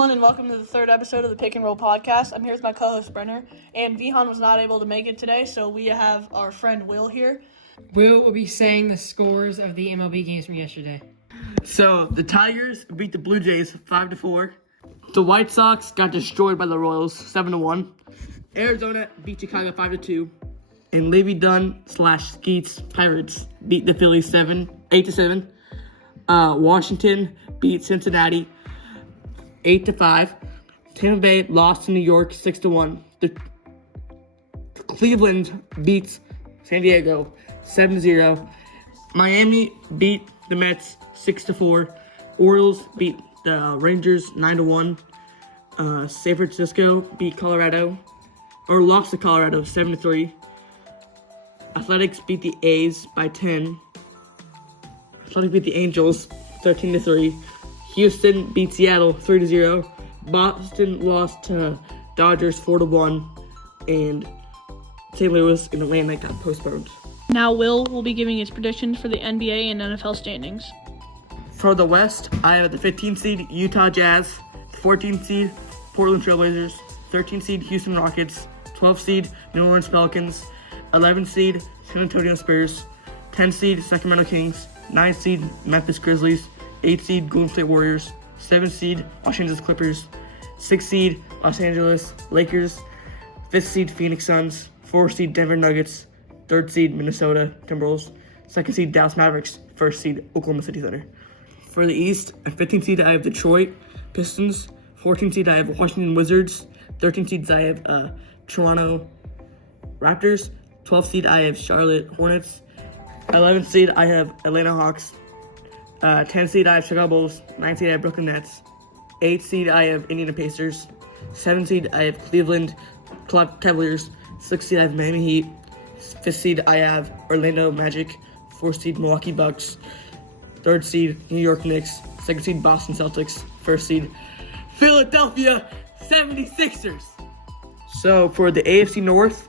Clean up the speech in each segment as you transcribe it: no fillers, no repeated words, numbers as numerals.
everyone, and welcome to the third episode of the Pick and Roll podcast. I'm here with my co-host Brenner, and Vihan was not able to make it today, so we have our friend Will here. Will be saying the scores of the MLB games from yesterday. So the Tigers beat the Blue Jays 5-4. The White Sox got destroyed by the Royals 7-1. Arizona beat Chicago 5-2. And Levy Dunn / Skeets Pirates beat the Phillies 8-7. Washington beat Cincinnati 8-5. Tampa Bay lost to New York 6-1. The Cleveland beats San Diego 7-0. Miami beat the Mets 6-4. Orioles beat the Rangers 9-1. San Francisco beat Colorado, or lost to Colorado 7-3. Athletics beat the A's by 10. Athletics beat the Angels 13-3. Houston beat Seattle 3-0. Boston lost to Dodgers 4-1. And St. Louis and Atlanta got postponed. Now will be giving his predictions for the NBA and NFL standings. For the West, I have the 15th seed Utah Jazz, the 14th seed Portland Trailblazers, 13th seed Houston Rockets, 12th seed New Orleans Pelicans, 11th seed San Antonio Spurs, 10th seed Sacramento Kings, 9th seed Memphis Grizzlies, 8th seed Golden State Warriors, 7th seed Los Angeles Clippers, 6th seed Los Angeles Lakers, 5th seed Phoenix Suns, 4th seed Denver Nuggets, 3rd seed Minnesota Timberwolves, 2nd seed Dallas Mavericks, 1st seed Oklahoma City Thunder. For the East, at 15th seed I have Detroit Pistons, 14th seed I have Washington Wizards, 13th seed I have Toronto Raptors, 12th seed I have Charlotte Hornets, 11th seed I have Atlanta Hawks, 10th seed I have Chicago Bulls, 9th seed I have Brooklyn Nets, 8th seed I have Indiana Pacers, 7th seed I have Cleveland Cavaliers, 6th seed I have Miami Heat, 5th seed I have Orlando Magic, 4th seed Milwaukee Bucks, 3rd seed New York Knicks, 2nd seed Boston Celtics, 1st seed Philadelphia 76ers. So for the AFC North,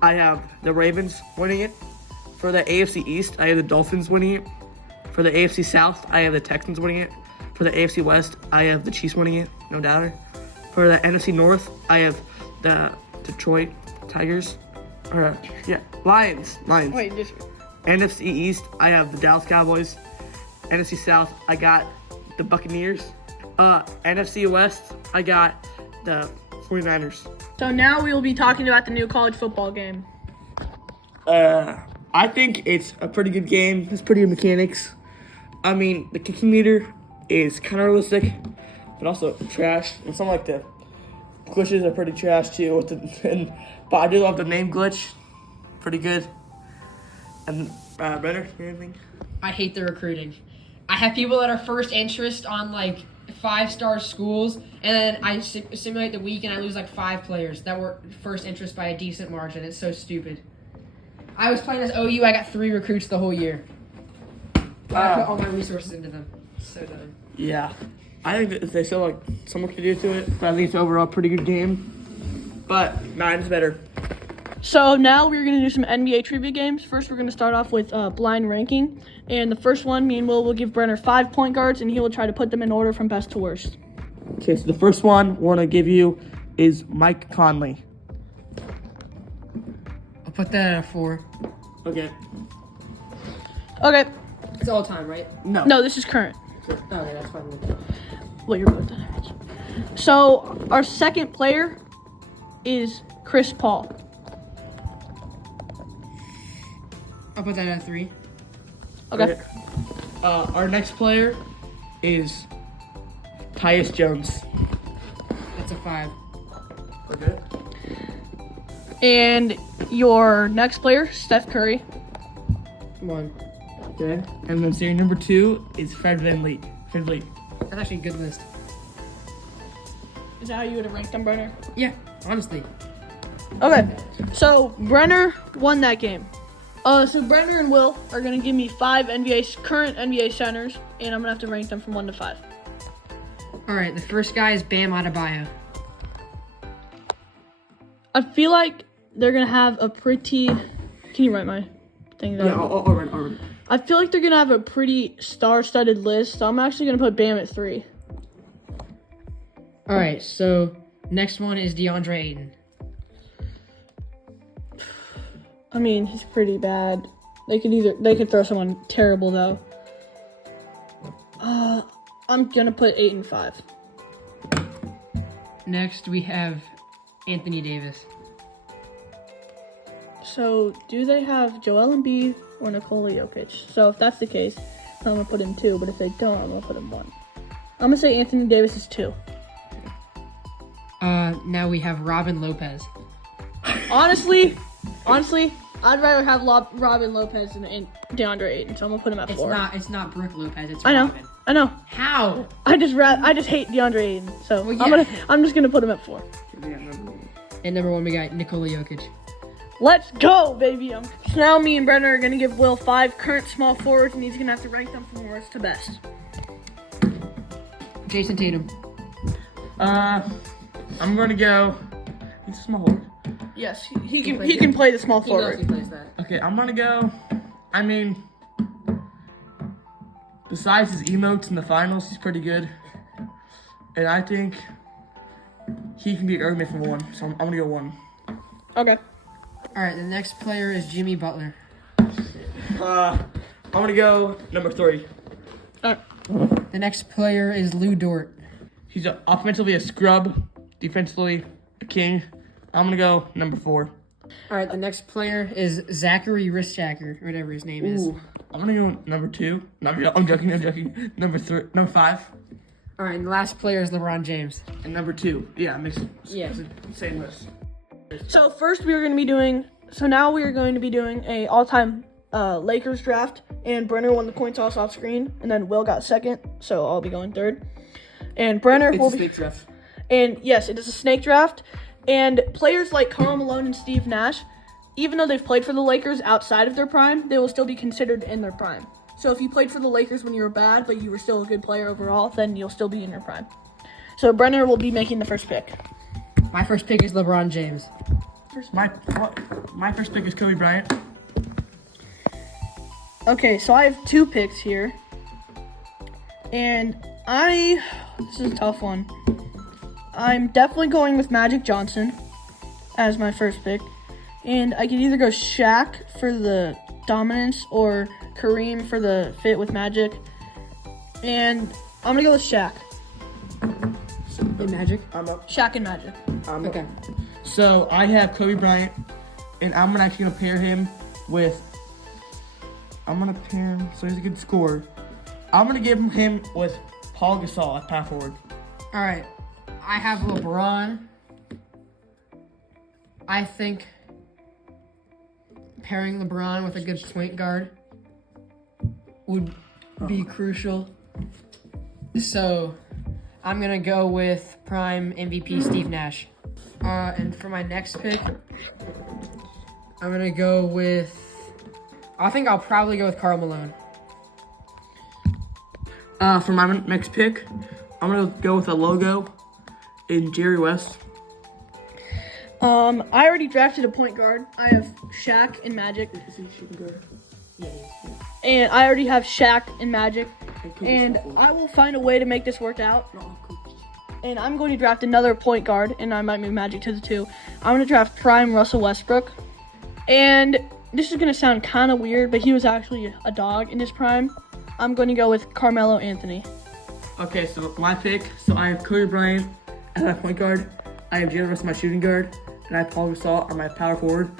I have the Ravens winning it. For the AFC East, I have the Dolphins winning it. For the AFC South, I have the Texans winning it. For the AFC West, I have the Chiefs winning it, no doubt. For the NFC North, I have the Detroit Tigers. Lions. Wait, just... NFC East, I have the Dallas Cowboys. NFC South, I got the Buccaneers. NFC West, I got the 49ers. So now we will be talking about the new college football game. I think it's a pretty good game. It's pretty good mechanics. I mean, the kicking meter is kind of realistic, but also trash. And some like the glitches are pretty trash too. But I do love the name glitch. Pretty good. And Brenner, anything? I hate the recruiting. I have people that are first interest on like 5-star schools, and then I simulate the week and I lose like 5 players that were first interest by a decent margin. It's so stupid. I was playing as OU. I got 3 recruits the whole year. I put all my resources into them. So dumb. Yeah. I think that they still like some work to do to it, but I think it's overall a pretty good game. But mine's better. So now we're going to do some NBA trivia games. First, we're going to start off with blind ranking. And the first one, me and Will give Brenner 5 point guards, and he will try to put them in order from best to worst. Okay, so the first one we're going to give you is Mike Conley. I'll put that at a 4. Okay. Okay. It's all time, right? No, this is current. Okay, that's fine. Well, you're both done. So our second player is Chris Paul. I'll put that at a 3. Okay. Our next player is Tyus Jones. That's a 5. Okay. And your next player, Steph Curry. 1. Okay. And then your number 2 is Fred VanVleet. That's actually a good list. Is that how you would have ranked them, Brenner? Yeah, honestly. Okay. So Brenner won that game. So Brenner and Will are going to give me 5 current NBA centers, and I'm going to have to rank them from 1 to 5. All right, the first guy is Bam Adebayo. I feel like they're going to have a pretty... Can you write my thing down? Yeah, I'll run. I feel like they're going to have a pretty star-studded list, so I'm actually going to put Bam at 3. All All right, so next one is DeAndre Ayton. I mean, he's pretty bad. They could throw someone terrible though. I'm gonna put 8 and 5. Next, we have Anthony Davis. So, do they have Joel Embiid or Nikola Jokic? So, if that's the case, I'm gonna put him 2. But if they don't, I'm gonna put him 1. I'm gonna say Anthony Davis is 2. Now we have Robin Lopez. Honestly, I'd rather have Robin Lopez than DeAndre Ayton, so I'm gonna put him at 4. It's not Brooke Lopez. It's I know. Robin. I know. How? I just hate DeAndre Ayton, so Well, yeah. I'm just gonna put him at 4. And number 1, we got Nikola Jokic. Let's go, baby! So now me and Brenner are gonna give Will 5 current small forwards, and he's gonna have to rank them from worst to best. Jason Tatum. I'm gonna go. He's a small forward. Yes, he can play the small He knows forward. he plays that. Okay, I'm gonna go. I mean, besides his emotes in the finals, he's pretty good. And I think he can be an argument for 1. So I'm gonna go 1. Okay. All right, the next player is Jimmy Butler. I'm gonna go number 3. The next player is Lou Dort. He's offensively a scrub, defensively a king. I'm gonna go number 4. All right, the next player is Zachary Ristacker, whatever his name is. Ooh, I'm gonna go number 2. No, I'm joking. Number 5, All right, and the last player is LeBron James. and number 2. Yeah, makes Yeah. same list. So first we are going to be doing. So now we are going to be doing a all-time Lakers draft, and Brenner won the coin toss off screen, and then Will got second, so I'll be going third. And Brenner will It's a be. snake draft. And yes, it is a snake draft. And players like Karl Malone and Steve Nash, even though they've played for the Lakers outside of their prime, they will still be considered in their prime. So if you played for the Lakers when you were bad, but you were still a good player overall, then you'll still be in your prime. So Brenner will be making the first pick. My first pick is LeBron James. My first pick is Kobe Bryant. Okay, so I have 2 picks here. And this is a tough one. I'm definitely going with Magic Johnson as my first pick. And I can either go Shaq for the dominance or Kareem for the fit with Magic. And I'm going to go with Shaq. In Magic? I'm up. Shaq and Magic. Okay. So I have Kobe Bryant, and I'm actually gonna pair him with. So he's a good scorer. I'm gonna give him with Paul Gasol at power forward. All right, I have LeBron. I think pairing LeBron with a good point guard would be crucial. So I'm going to go with prime MVP Steve Nash. And for my next pick, I'm going to go with... I think I'll probably go with Karl Malone. For my next pick, I'm gonna go with a logo in Jerry West. I already drafted a point guard. I have Shaq and Magic. And I already have Shaq and Magic. And I will find a way to make this work out. And I'm going to draft another point guard, and I might move Magic to the 2. I'm going to draft prime Russell Westbrook. And this is going to sound kind of weird, but he was actually a dog in his prime. I'm going to go with Carmelo Anthony. Okay, so my pick. So I have Kobe Bryant as my point guard. I have Jalen Russell my shooting guard, and I have Paul Gasol on my power forward.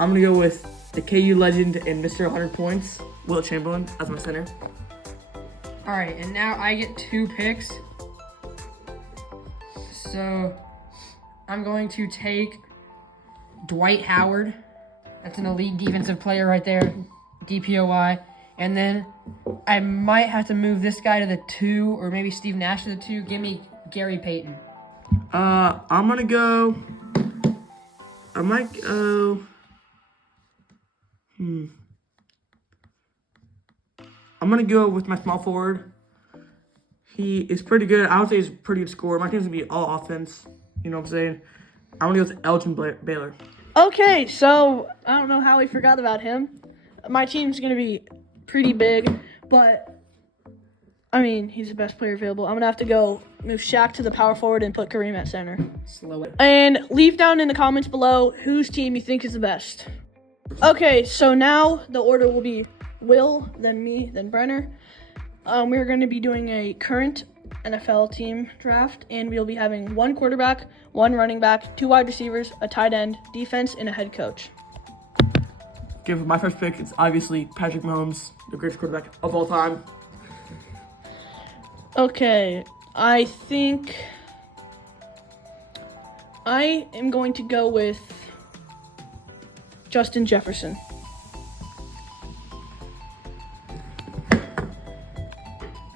I'm gonna go with the KU legend and Mr. 100 points, Wilt Chamberlain, as my center. All right, and now I get 2 picks. So I'm going to take Dwight Howard. That's an elite defensive player right there, DPOY. And then I might have to move this guy to the 2, or maybe Steve Nash to the 2. Give me Gary Payton. I'm gonna go. I might go. I'm gonna go with my small forward. He is pretty good. I would say he's a pretty good scorer. My team's gonna be all offense. You know what I'm saying? I'm gonna go with Elgin Baylor. Okay, so I don't know how we forgot about him. My team's going to be pretty big, but I mean, he's the best player available. I'm going to have to go move Shaq to the power forward and put Kareem at center. Slow it. And leave down in the comments below whose team you think is the best. Okay, so now the order will be Will, then me, then Brenner. We're going to be doing a current NFL team draft, and we'll be having 1 quarterback, 1 running back, 2 wide receivers, a tight end, defense, and a head coach. Okay, for my first pick, it's obviously Patrick Mahomes, the greatest quarterback of all time. Okay, I think I am going to go with Justin Jefferson.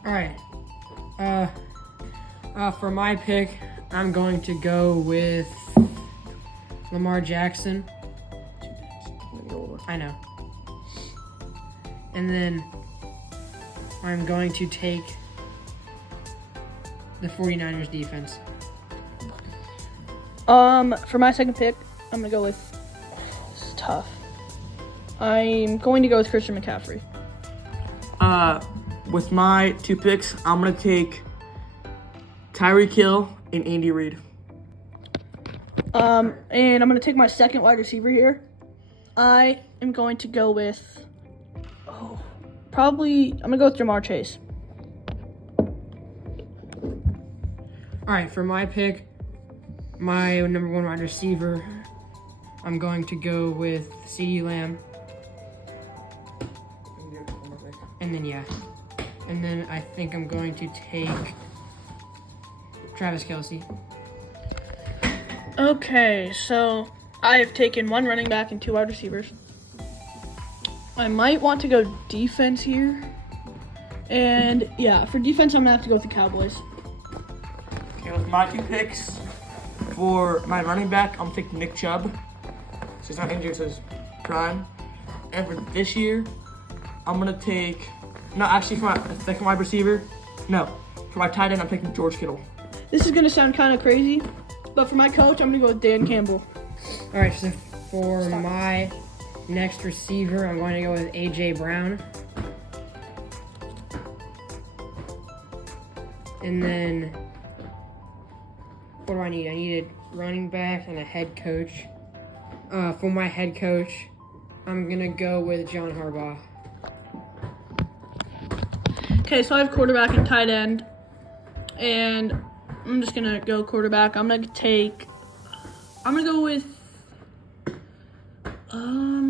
All right. For my pick, I'm going to go with Lamar Jackson. I know. And then I'm going to take the 49ers defense. For my second pick, I'm gonna go with. This is tough. I'm going to go with Christian McCaffrey. With my 2 picks, I'm gonna take Tyreek Hill and Andy Reid. And I'm gonna take my second wide receiver here. I am going to go with. I'm gonna go with Jamar Chase. All right, for my pick, my number 1 wide receiver, I'm going to go with CeeDee Lamb. And then I think I'm going to take Travis Kelce. Okay, so I have taken 1 running back and 2 wide receivers. I might want to go defense here. And yeah, for defense, I'm gonna have to go with the Cowboys. Okay, with my 2 picks, for my running back, I'm taking Nick Chubb. So he's not injured, so he's prime. And for this year, I'm gonna take. No, actually, for my second wide receiver, no. For my tight end, I'm taking George Kittle. This is gonna sound kind of crazy, but for my coach, I'm gonna go with Dan Campbell. All right, so for my next receiver, I'm going to go with A.J. Brown. And then, what do I need? I need a running back and a head coach. For my head coach, I'm going to go with John Harbaugh. Okay, so I have quarterback and tight end, and I'm just gonna go quarterback. I'm gonna go with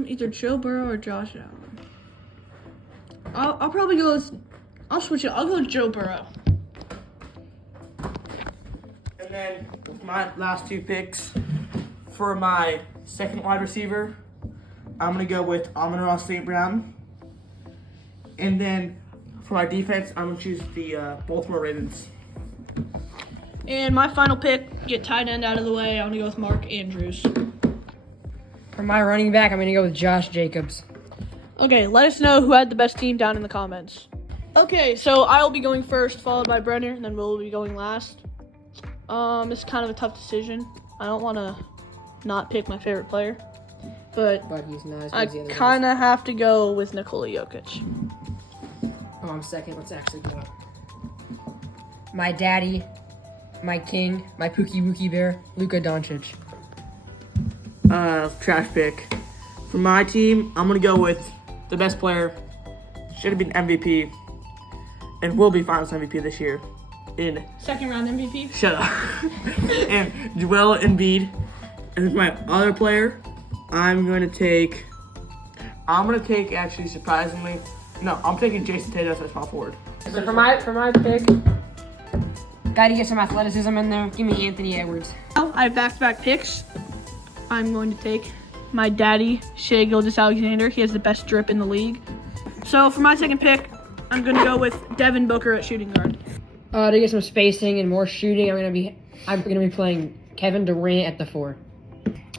either Joe Burrow or Josh Allen. I'll probably go with. I'll switch it. I'll go with Joe Burrow. And then with my last 2 picks, for my second wide receiver, I'm gonna go with Amon-Ra St. Brown. And then for my defense, I'm gonna choose the Baltimore Ravens. And my final pick, get tight end out of the way. I'm gonna go with Mark Andrews. For my running back, I'm going to go with Josh Jacobs. Okay, let us know who had the best team down in the comments. Okay, so I'll be going first, followed by Brenner, and then Will be going last. It's kind of a tough decision. I don't want to not pick my favorite player, but He's not as good I as the other guys. kind of have to go with Nikola Jokic. Oh, I'm second. Let's actually go. My daddy, my king, my Pookie Wookie Bear, Luka Doncic. Trash pick. For my team, I'm gonna go with the best player. Should have been MVP, and will be Finals MVP this year. In Second round MVP. shut up. And Joel Embiid. And with my other player, I'm gonna take actually surprisingly. No, I'm taking Jason Tatum as my small forward. So for my pick, gotta get some athleticism in there. Give me Anthony Edwards. Now I have back-to-back picks. I'm going to take my daddy, Shai Gilgeous-Alexander. He has the best drip in the league. So for my second pick, I'm going to go with Devin Booker at shooting guard. To get some spacing and more shooting, I'm gonna be playing Kevin Durant at the 4.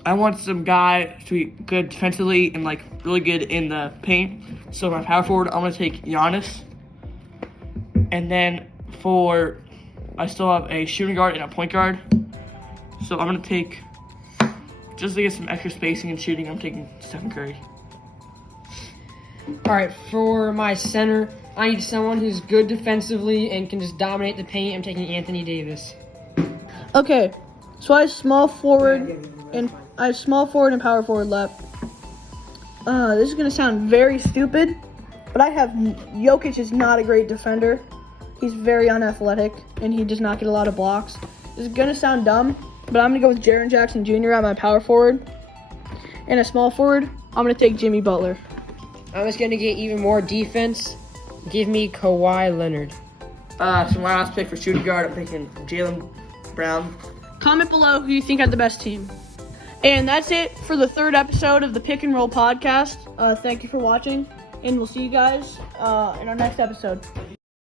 I want some guy to be good defensively and like really good in the paint. So my power forward, I'm gonna take Giannis. And then I still have a shooting guard and a point guard. So I'm gonna take, just to get some extra spacing and shooting, I'm taking Stephen Curry. All right, for my center, I need someone who's good defensively and can just dominate the paint. I'm taking Anthony Davis. Okay, so I have small forward and power forward left. This is gonna sound very stupid, but I have Jokic is not a great defender. He's very unathletic and he does not get a lot of blocks. This is gonna sound dumb, but I'm gonna go with Jaren Jackson Jr. at my power forward. And a small forward, I'm gonna take Jimmy Butler. I'm just gonna get even more defense. Give me Kawhi Leonard. So my last pick for shooting guard, I'm picking Jaylen Brown. Comment below who you think had the best team. And that's it for the third episode of the Pick and Roll podcast. Thank you for watching, and we'll see you guys in our next episode.